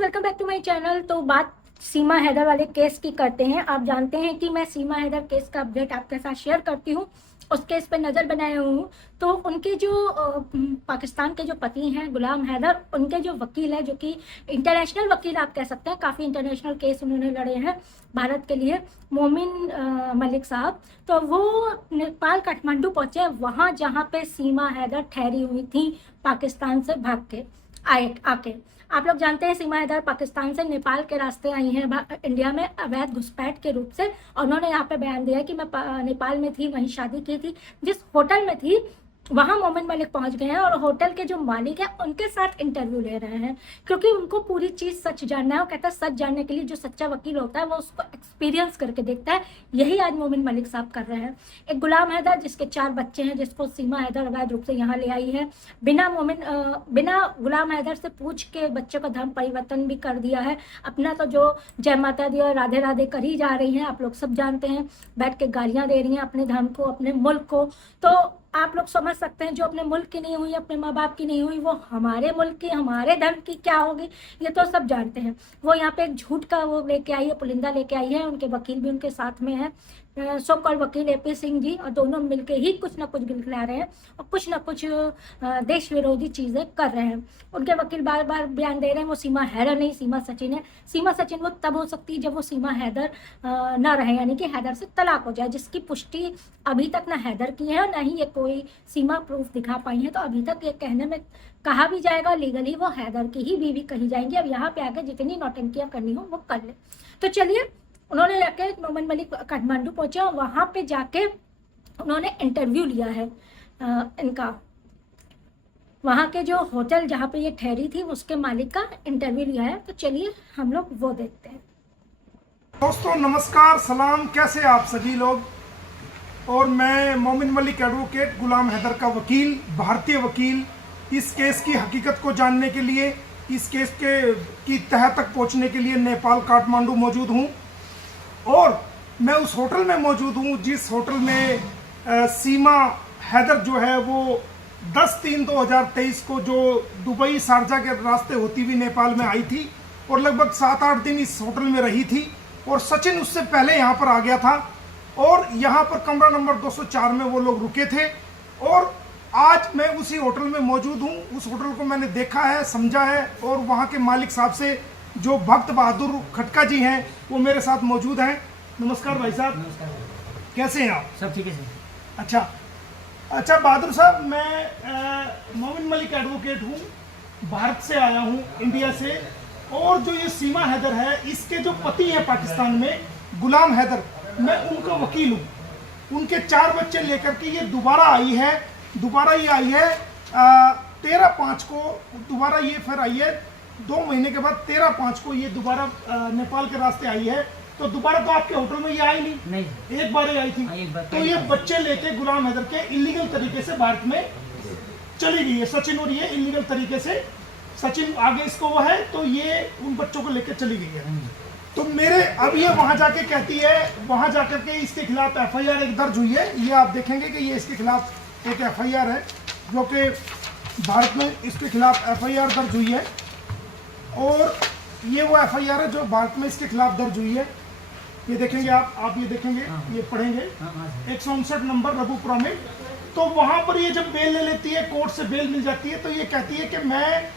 Welcome back to my channel. तो बात सीमा हैदर वाले केस की करते हैं। आप जानते हैं कि मैं सीमा हैदर केस का अपडेट आपके साथ शेयर करती हूँ, उस केस पे नज़र बनाए हुए हूँ। तो उनके जो पाकिस्तान के जो पति हैं गुलाम हैदर, उनके जो वकील हैं, जो कि इंटरनेशनल वकील आप कह सकते हैं, काफ़ी इंटरनेशनल केस उन्होंने लड़े हैं भारत के लिए, मोमिन मलिक साहब। तो वो नेपाल काठमांडू पहुँचे, वहाँ जहाँ पे सीमा हैदर ठहरी हुई थी पाकिस्तान से भाग के आके। आप लोग जानते हैं सीमा हैदर पाकिस्तान से नेपाल के रास्ते आई हैं इंडिया में अवैध घुसपैठ के रूप से। और उन्होंने यहाँ पे बयान दिया कि मैं नेपाल में थी, वहीं शादी की थी, जिस होटल में थी वहाँ मोमिन मलिक पहुंच गए हैं और होटल के जो मालिक हैं उनके साथ इंटरव्यू ले रहे हैं, क्योंकि उनको पूरी चीज़ सच जानना है। वो कहता है सच जानने के लिए जो सच्चा वकील होता है वो उसको एक्सपीरियंस करके देखता है। यही आज मोमिन मलिक साहब कर रहे हैं। एक गुलाम हैदर जिसके 4 बच्चे हैं, जिसको सीमा हैदर अवैध रूप से यहाँ ले आई है, बिना गुलाम हैदर से पूछ के बच्चे का धर्म परिवर्तन भी कर दिया है। अपना तो जो जय माता दी और राधे राधे कर ही जा रही हैं, आप लोग सब जानते हैं, बैठ के गालियाँ दे रही हैं अपने धर्म को, अपने मुल्क को। तो आप लोग समझ सकते हैं जो अपने मुल्क की नहीं हुई, अपने माँ बाप की नहीं हुई, वो हमारे मुल्क की, हमारे धर्म की क्या होगी, ये तो सब जानते हैं। वो यहाँ पे एक झूठ का वो लेके आई है, पुलिंदा लेके आई है। उनके वकील भी उनके साथ में है, सो कॉल वकील AP सिंह जी, और दोनों मिलके ही कुछ ना कुछ गिलखिला रहे हैं और कुछ ना कुछ देश विरोधी चीज़ें कर रहे हैं। उनके वकील बार बार बयान दे रहे हैं वो सीमा हैदर नहीं, सीमा सचिन है। सीमा सचिन वो तब हो सकती है जब वो सीमा हैदर ना रहे, यानी कि हैदर से तलाक हो जाए, जिसकी पुष्टि अभी तक ना हैदर की है और ना ही ये कोई सीमा प्रूफ दिखा पाई है। तो अभी तक ये कहने में कहा भी जाएगा, लीगली वो हैदर की ही बीवी कही जाएंगी। अब यहाँ पे आके जितनी नौटंकियाँ करनी हो वो कर ले। तो चलिए, उन्होंने जाके मोमिन मलिक काठमांडू पहुंचे और वहाँ पे जाके उन्होंने इंटरव्यू लिया है इनका। वहाँ के जो होटल जहाँ पे ये ठहरी थी उसके मालिक का इंटरव्यू लिया है। तो चलिए हम लोग वो देखते हैं। दोस्तों नमस्कार, सलाम, कैसे आप सभी लोग। और मैं मोमिन मलिक एडवोकेट, गुलाम हैदर का वकील, भारतीय वकील, इस केस की हकीकत को जानने के लिए, इस केस की तह तक पहुंचने के लिए नेपाल काठमांडू मौजूद हूं। और मैं उस होटल में मौजूद हूं जिस होटल में सीमा हैदर जो है वो 10/3/2023 को जो दुबई शारजा के रास्ते होती हुई नेपाल में आई थी और लगभग 7-8 दिन इस होटल में रही थी। और सचिन उससे पहले यहाँ पर आ गया था और यहाँ पर कमरा नंबर 204 में वो लोग रुके थे। और आज मैं उसी होटल में मौजूद हूँ। उस होटल को मैंने देखा है, समझा है, और वहाँ के मालिक साहब से जो भक्त बहादुर खटका जी हैं वो मेरे साथ मौजूद हैं। नमस्कार भाई साहब। नमस्कार। कैसे हैं आप? सब ठीक है सर। अच्छा बहादुर साहब, मैं मोमिन मलिक एडवोकेट हूँ, भारत से आया हूँ, इंडिया से। और जो ये सीमा हैदर है, इसके जो पति हैं पाकिस्तान में गुलाम हैदर, मैं उनका वकील हूँ। उनके 4 बच्चे लेकर के ये दोबारा आई है 13/5 को, दोबारा ये फिर आई है 2 महीने के बाद 13/5 को ये दोबारा नेपाल के रास्ते आई है। तो दोबारा तो आपके होटल में ये आई नहीं, एक बार ही आई थी। तो ये बच्चे लेके गुलाम हैदर के इलीगल तरीके से भारत में चली गई है सचिन, और ये इलीगल तरीके से सचिन आगे इसको वो है, तो ये उन बच्चों को लेकर चली गई है। तो मेरे अब ये वहां जाके कहती है, वहां जाकर के इसके खिलाफ FIR एक दर्ज हुई है। ये आप देखेंगे कि ये इसके खिलाफ एक FIR है, जो कि भारत में इसके खिलाफ FIR दर्ज हुई है। और ये वो FIR है जो भारत में इसके खिलाफ दर्ज हुई है। ये देखेंगे आप ये देखेंगे, ये पढ़ेंगे 159 नंबर रघुपुरा में। तो वहां पर ये जब बेल ले लेती है, कोर्ट से बेल मिल जाती है, तो ये कहती है कि मैं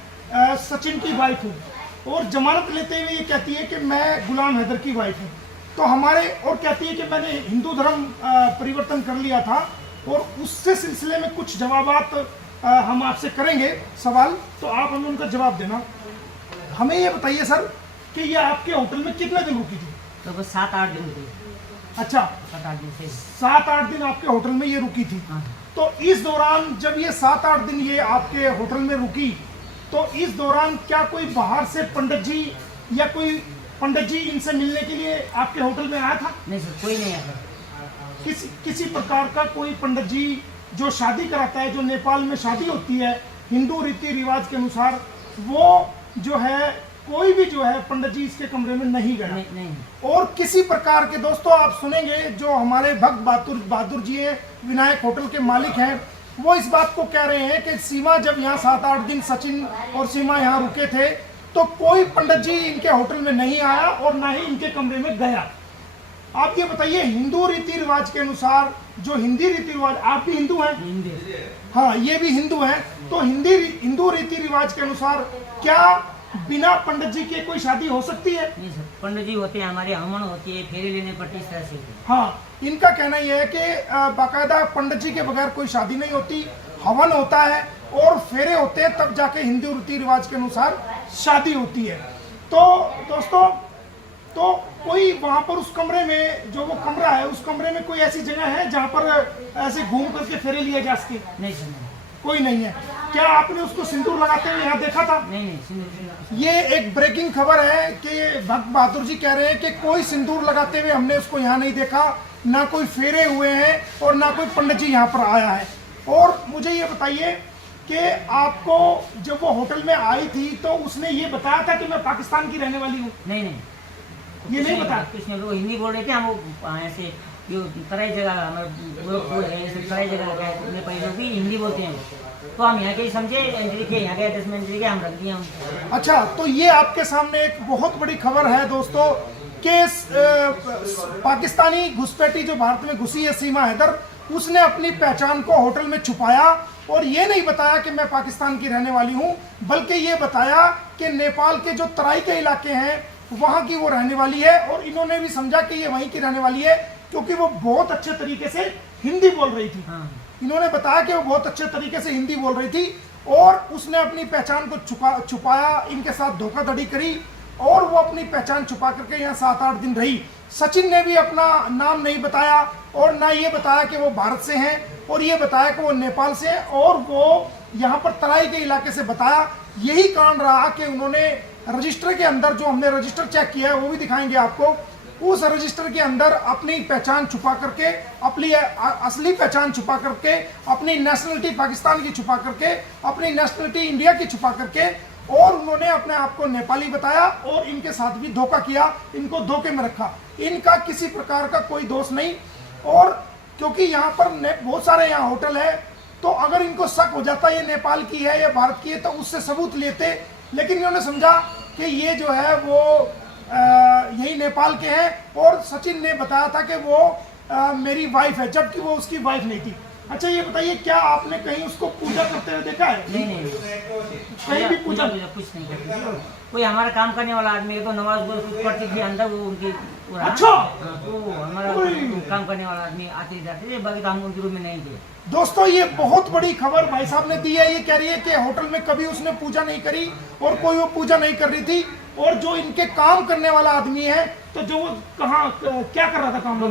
सचिन की वाइफ हूँ। और जमानत लेते हुए ये कहती है कि मैं गुलाम हैदर की वाइफ हूँ। तो और कहती है कि मैंने हिंदू धर्म परिवर्तन कर लिया था। और उससे सिलसिले में कुछ जवाबात हम आपसे करेंगे, सवाल, तो आप हमें उनका जवाब देना। हमें ये बताइए सर कि ये आपके होटल में कितने दिन रुकी थी? तो बस 7-8 दिन हुए। अच्छा, 7-8 दिन से 7-8 दिन आपके होटल में ये रुकी थी। हाँ। तो इस दौरान जब ये 7-8 दिन ये आपके होटल में रुकी, तो इस दौरान क्या कोई बाहर से पंडित जी या कोई पंडित जी इनसे मिलने के लिए आपके होटल में आया था? नहीं सर, कोई नहीं आया। किसी प्रकार का कोई पंडित जी जो शादी कराता है, जो नेपाल में शादी होती है हिंदू रीति रिवाज के अनुसार, वो जो है कोई भी जो है पंडित जी इसके कमरे में नहीं गया। नहीं। और किसी प्रकार के, दोस्तों आप सुनेंगे, जो हमारे भक्त बहादुर जी हैं, विनायक होटल के मालिक हैं, वो इस बात को कह रहे हैं कि सीमा जब यहाँ 7-8 दिन सचिन और सीमा यहाँ रुके थे, तो कोई पंडित जी इनके होटल में नहीं आया और ना ही इनके कमरे में गया। आप ये बताइए, हिंदू रीति रिवाज के अनुसार, जो हिंदी रीति रिवाज, आप भी हिंदू हैं? हिंदी। हाँ, ये भी हिंदू हैं। तो हिंदू रीति रिवाज के अनुसार क्या बिना पंडित जी के कोई शादी हो सकती है? नहीं सर, पंडित जी होते हैं, हमारे हवन होती है, फेरे लेने पड़ती है, इस तरह से होती है। हाँ, इनका कहना यह है कि बाकायदा पंडित जी के बगैर कोई शादी नहीं होती, हवन होता है और फेरे होते हैं, तब जाके हिंदू रीति रिवाज के अनुसार शादी होती है। तो दोस्तों, तो कोई वहां पर उस कमरे में, जो वो कमरा है, उस कमरे में कोई ऐसी जगह है जहां पर ऐसे घूम करके फेरे लिए जा सके? नहीं सर, नहीं। कोई नहीं है। क्या आपने उसको सिंदूर लगाते हुए यहाँ देखा था? नहीं नहीं, सिंदूर। ये एक ब्रेकिंग खबर है कि भक्त बहादुर जी कह रहे हैं कि कोई सिंदूर लगाते हुए हमने उसको यहाँ नहीं देखा, ना कोई फेरे हुए हैं और ना कोई पंडित जी यहाँ पर आया है। और मुझे ये बताइए कि आपको जब वो होटल में आई थी तो उसने ये बताया था कि मैं पाकिस्तान की रहने वाली हूँ? नहीं नहीं, ये नहीं बताया? कुछ नहीं, वो हिंदी बोल रहे थे, हम वो ऐसे जो तराई जगह हमारे तराई जगह नेपाली लोग भी हिंदी बोलते हैं, तो हम यहाँ के ही समझे, एंट्री के यहाँ के एड्रेस में एंट्री के हम रख दिए हम। अच्छा, तो ये आपके सामने एक बहुत बड़ी खबर है दोस्तों कि पाकिस्तानी घुसपैठी जो भारत में घुसी है, सीमा हैदर, उसने अपनी पहचान को होटल में छुपाया और ये नहीं बताया कि मैं पाकिस्तान की रहने वाली हूँ, बल्कि ये बताया कि नेपाल के जो तराई के इलाके हैं वहाँ की वो रहने वाली है। और इन्होंने भी समझा कि ये वहीं की रहने वाली है क्योंकि वो बहुत अच्छे तरीके से हिंदी बोल रही थी। हाँ। इन्होंने बताया कि वो बहुत अच्छे तरीके से हिंदी बोल रही थी और उसने अपनी पहचान को छुपाया, इनके साथ धोखाधड़ी करी और वो अपनी पहचान छुपा करके यहाँ 7-8 दिन रही। सचिन ने भी अपना नाम नहीं बताया और ना ये बताया कि वो भारत से हैं और ये बताया कि वो नेपाल से हैं और वो यहाँ पर तराई के इलाके से बताया। यही कारण रहा कि उन्होंने रजिस्टर के अंदर, जो हमने रजिस्टर चेक किया है वो भी दिखाएंगे आपको, उस रजिस्टर के अंदर अपनी पहचान छुपा करके, अपनी असली पहचान छुपा करके, अपनी नेशनलिटी पाकिस्तान की छुपा करके, अपनी नेशनलिटी इंडिया की छुपा करके, और उन्होंने अपने आप को नेपाली बताया और इनके साथ भी धोखा किया, इनको धोखे में रखा। इनका किसी प्रकार का कोई दोष नहीं। और क्योंकि यहाँ पर बहुत सारे यहाँ होटल है, तो अगर इनको शक हो जाता ये नेपाल की है या भारत की है तो उससे सबूत लेते, लेकिन इन्होंने समझा कि ये जो है वो यही नेपाल के हैं और सचिन ने बताया था कि वो मेरी वाइफ है, जबकि वो उसकी वाइफ नहीं थी। अच्छा, ये बताइए, क्या आपने कहीं उसको पूजा करते हुए देखा है? नहीं नहीं, कहीं भी पूजा? कुछ नहीं करती। कोई हमारा काम करने वाला आदमी है तो नमाज पढ़ती थी अंदर, वो उनकी। अच्छा, तो हमारा काम करने वाला आदमी आते जाते थे, बाकी तो हम उनके रूम में नहीं थे। दोस्तों, ये बहुत बड़ी खबर भाई साहब ने दी है। ये कह रही है कि होटल में कभी उसने पूजा नहीं करी और कोई वो पूजा नहीं कर रही थी। और जो इनके काम करने वाला आदमी है, तो जो वो कहाँ क्या कर रहा था काम?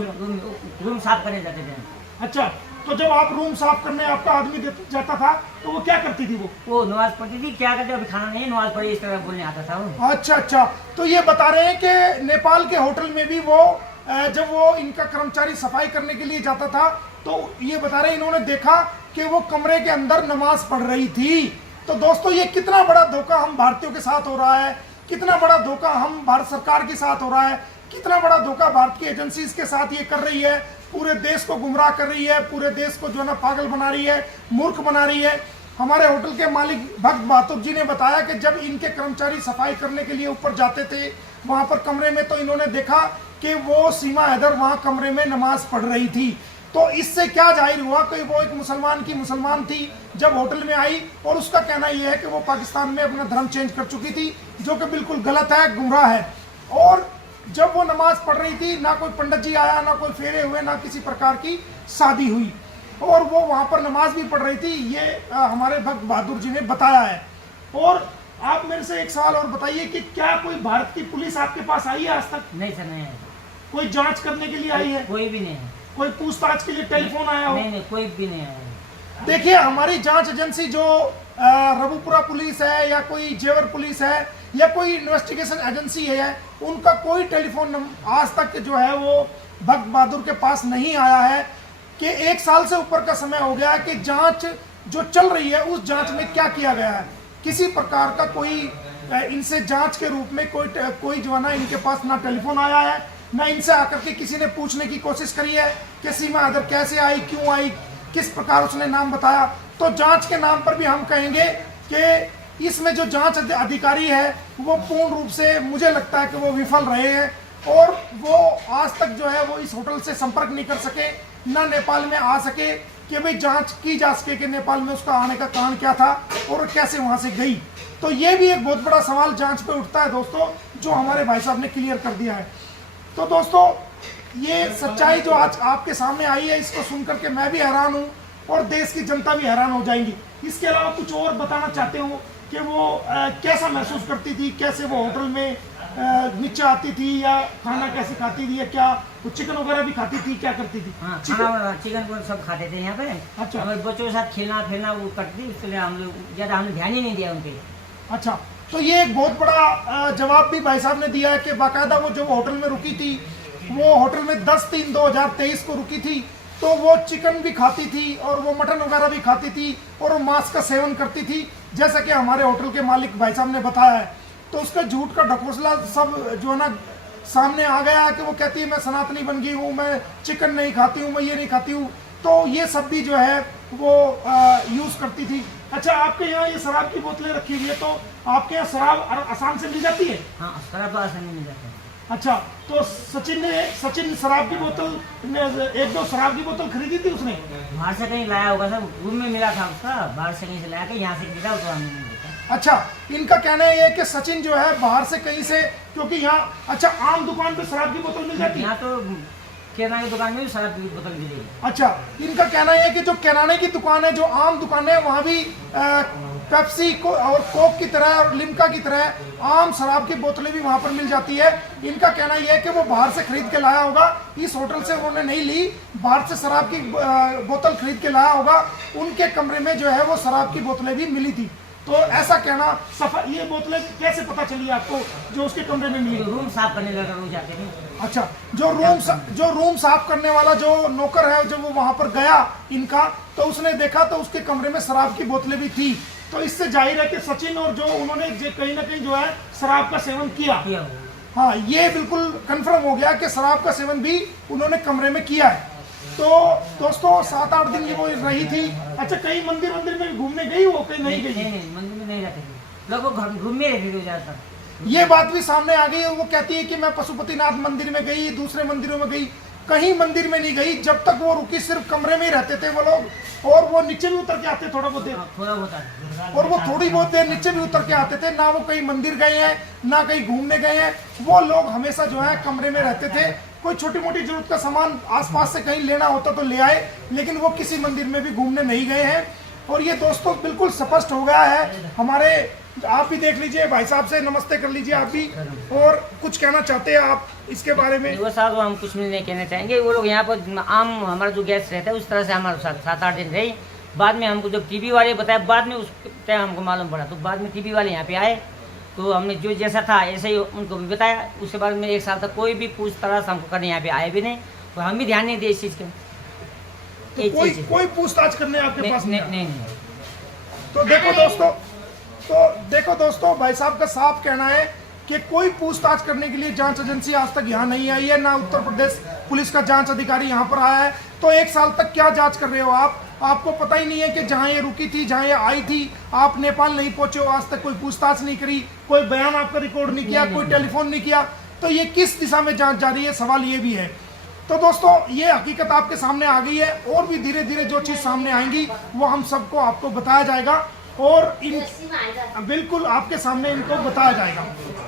रूम साफ करने जाते थे। अच्छा, तो जब आप रूम साफ करने आपका आदमी जाता था तो वो क्या करती थी? वो नमाज पढ़ती थी। क्या करते, अभी खाना नहीं, नमाज पढ़ी, इस तरह बोलने आता था वो। अच्छा अच्छा, तो ये बता रहे हैं कि नेपाल के होटल में भी वो जब वो इनका कर्मचारी सफाई करने के लिए जाता था तो ये बता रहे हैं इन्होंने देखा कि वो कमरे के अंदर नमाज पढ़ रही थी। तो दोस्तों, ये कितना बड़ा धोखा हम भारतीयों के साथ हो रहा है, कितना बड़ा धोखा हम भारत सरकार के साथ हो रहा है, कितना बड़ा धोखा भारत की एजेंसीज के साथ ये कर रही है। पूरे देश को गुमराह कर रही है, पूरे देश को जो है ना पागल बना रही है, मूर्ख बना रही है। हमारे होटल के मालिक भक्त बहादुर जी ने बताया कि जब इनके कर्मचारी सफाई करने के लिए ऊपर जाते थे वहां पर कमरे में, तो इन्होंने देखा कि वो सीमा हैदर वहां कमरे में नमाज पढ़ रही थी। तो इससे क्या जाहिर हुआ कि वो एक मुसलमान थी जब होटल में आई, और उसका कहना यह है कि वो पाकिस्तान में अपना धर्म चेंज कर चुकी थी, जो कि बिल्कुल गलत है, गुमराह है। और जब वो नमाज पढ़ रही थी, ना कोई पंडित जी आया, ना कोई फेरे हुए, ना किसी प्रकार की शादी हुई, और वो वहां पर नमाज भी पढ़ रही थी। ये हमारे भक्त बहादुर जी ने बताया है। और आप मेरे से एक सवाल और बताइए कि क्या कोई भारत की पुलिस आपके पास आई है आज तक? नहीं सर, नहीं है। कोई जांच करने के लिए आई है? कोई भी नहीं है। कोई पूछताछ के लिए टेलीफोन आया हो? नहीं, कोई भी नहीं आया। देखिए, हमारी जांच एजेंसी जो रबुपुरा पुलिस है या कोई जेवर पुलिस है या कोई इन्वेस्टिगेशन एजेंसी है, उनका कोई टेलीफोन आज तक जो है वो भक्त बहादुर के पास नहीं आया है कि 1 साल से ऊपर का समय हो गया कि जांच जो चल रही है उस जांच में क्या किया गया है। किसी प्रकार का कोई इनसे जांच के रूप में कोई जो है ना इनके पास ना टेलीफोन आया है, ना इनसे आकर के किसी ने पूछने की कोशिश करी है कि सीमा हैदर कैसे आई, क्यों आई, किस प्रकार उसने नाम बताया। तो जांच के नाम पर भी हम कहेंगे कि इसमें जो जांच अधिकारी है वो पूर्ण रूप से मुझे लगता है कि वो विफल रहे हैं, और वो आज तक जो है वो इस होटल से संपर्क नहीं कर सके, ना नेपाल में आ सके कि भाई जांच की जा सके कि नेपाल में उसका आने का कारण क्या था और कैसे वहाँ से गई। तो ये भी एक बहुत बड़ा सवाल जांच पे उठता है दोस्तों, जो हमारे भाई साहब ने क्लियर कर दिया है। तो दोस्तों ये सच्चाई जो आज आपके सामने आई है, इसको सुनकर के मैं भी हैरान हूँ और देश की जनता भी हैरान हो जाएंगी। इसके अलावा कुछ और बताना चाहते हो कि वो कैसा महसूस करती थी, कैसे वो होटल में नीचे आती थी, या खाना कैसे खाती थी, या क्या वो चिकन वगैरह भी खाती थी, क्या करती थी? हाँ, खाना चिकन को सब खाते थे यहाँ पे। अच्छा। हमारे बच्चों के साथ खेलना फिरना वो करती थी, इसलिए हम लोग ज़्यादा हमने ध्यान ही नहीं दिया उनके। अच्छा, तो ये एक बहुत बड़ा जवाब भी भाई साहब ने दिया है कि बाकायदा वो जो होटल में रुकी थी, वो होटल में 10/3/2023 को रुकी थी, तो वो चिकन भी खाती थी और वो मटन वगैरह भी खाती थी और वो मांस का सेवन करती थी, जैसा कि हमारे होटल के मालिक भाई साहब ने बताया है। तो उसका झूठ का ढकोसला सब जो है ना सामने आ गया है कि वो कहती है मैं सनातनी बन गई हूँ, मैं चिकन नहीं खाती हूँ, मैं ये नहीं खाती हूँ। तो ये सब भी जो है वो यूज़ करती थी। अच्छा, आपके यहाँ ये शराब की बोतलें रखी हुई है, तो आपके यहाँ शराब आसान से मिल जाती है? हाँ, शराब आसान मिल जाता है। अच्छा, तो सचिन शराब की बोतल 1-2 शराब की बोतल खरीदी थी उसने? बाहर से कहीं लाया होगा, सब रूम में मिला था उसका, बाहर से कहीं से लाया के यहाँ से गिरा तो हमने नहीं देखा। अच्छा, इनका कहना है कि सचिन जो है बाहर से कहीं से, क्योंकि यहाँ अच्छा आम दुकान पे शराब की बोतल मिल जाती है? यहाँ तो किराना की दुकान में भी शराब की बोतल मिलेगी। अच्छा, इनका कहना है कि जो किराने की दुकान है, जो आम दुकान है, वहाँ भी पेप्सी को और कोक की तरह और लिम्का की तरह आम शराब की बोतलें भी वहाँ पर मिल जाती है। इनका कहना यह है कि वो बाहर से खरीद के लाया होगा, इस होटल से उन्होंने नहीं ली, बाहर से शराब की बोतल खरीद के लाया होगा। उनके कमरे में जो है वो शराब की बोतलें भी मिली थी। तो ऐसा कहना ये बोतलें कैसे पता चली आपको जो उसके कमरे में मिली? रूम साफ करने लगा रोज जाते थे। अच्छा, जो रूम साफ करने वाला जो नौकर है, जब वो वहां पर गया इनका, तो उसने देखा तो उसके कमरे में शराब की बोतलें भी थी। तो इससे जाहिर है कि सचिन और जो उन्होंने कहीं ना कहीं जो है शराब का सेवन किया। हाँ, ये बिल्कुल कंफर्म हो गया कि शराब का सेवन भी उन्होंने कमरे में किया है। तो दोस्तों 7-8 दिन की वो रही थी। अच्छा, कहीं मंदिर में घूमने गई वो, कहीं नहीं गई? नहीं, मंदिर में नहीं जाते थे लोग, घर घूम में रहते थे ज्यादातर। ये बात भी सामने आ गई, वो कहती है कि मैं पशुपतिनाथ मंदिर में गई, दूसरे मंदिरों में गई, कहीं मंदिर में नहीं गई। जब तक वो रुकी सिर्फ कमरे में ही रहते थे वो लोग, और वो नीचे भी उतर के आते थोड़ा बहुत देर, और वो थोड़ी बहुत देर नीचे भी उतर के आते थे। ना वो कहीं मंदिर गए हैं, ना कहीं घूमने गए हैं। वो लोग हमेशा जो है कमरे में रहते थे। कोई छोटी मोटी जरूरत का सामान आसपास से कहीं लेना होता तो ले आए, लेकिन वो किसी मंदिर में भी घूमने नहीं गए हैं। और ये दोस्तों बिल्कुल स्पष्ट हो गया है हमारे, आप भी देख लीजिए, भाई साहब से नमस्ते कर लीजिए आप भी, और कुछ कहना चाहते हैं आप इसके बारे में? वो साहब हम कुछ भी नहीं कहना चाहेंगे। वो लोग यहाँ पर आम हमारा जो गेस्ट रहता है उस तरह से हमारे साथ 7-8 दिन रही। बाद में हमको जब टीवी वाले बताया, बाद में उस टाइम हमको मालूम पड़ा, तो बाद में टीवी वाले यहाँ पे आए, तो हमने जो जैसा था ऐसे ही उनको भी बताया। उसके बाद में 1 साल तक कोई भी पूछताछ हमको करने यहाँ पे आए भी नहीं, तो हम भी ध्यान नहीं दिए इस चीज़ के। तो कोई पूछताछ करने आपके पास नहीं। तो देखो दोस्तों, भाई साहब का साफ कहना है कि कोई पूछताछ करने के लिए जांच एजेंसी आज तक यहाँ नहीं आई है, ना उत्तर प्रदेश पुलिस का जांच अधिकारी यहाँ पर आया है। तो 1 साल तक क्या जांच कर रहे हो आप? आपको पता ही नहीं है कि जहाँ ये रुकी थी, जहाँ ये आई थी, आप नेपाल नहीं पहुंचे हो, आज तक कोई पूछताछ नहीं करी, कोई बयान आपका रिकॉर्ड नहीं किया, कोई टेलीफोन नहीं किया। तो ये किस दिशा में जांच जारी है, सवाल ये भी है। तो दोस्तों ये हकीकत आपके सामने आ गई है, और भी धीरे धीरे जो चीज़ सामने आएंगी वो हम सबको आपको बताया जाएगा, और बिल्कुल आपके सामने इनको बताया जाएगा।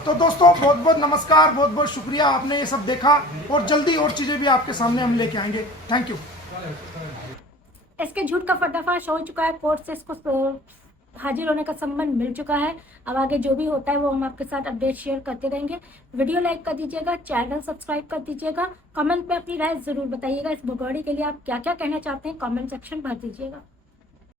तो दोस्तों बहुत बहुत नमस्कार, बहुत बहुत शुक्रिया, आपने ये सब देखा, और जल्दी और चीज़ें भी आपके सामने हम लेके आएंगे। Thank you. इसके झूठ का पर्दाफाश हो चुका है, कोर्ट से इसको हाजिर होने का संबंध मिल चुका है। अब आगे जो भी होता है वो हम आपके साथ अपडेट शेयर करते रहेंगे। वीडियो लाइक कर दीजिएगा, चैनल सब्सक्राइब कर दीजिएगा, कमेंट पे अपनी राय ज़रूर बताइएगा। इस भगौड़े के लिए आप क्या क्या कहना चाहते हैं कमेंट सेक्शन भर दीजिएगा।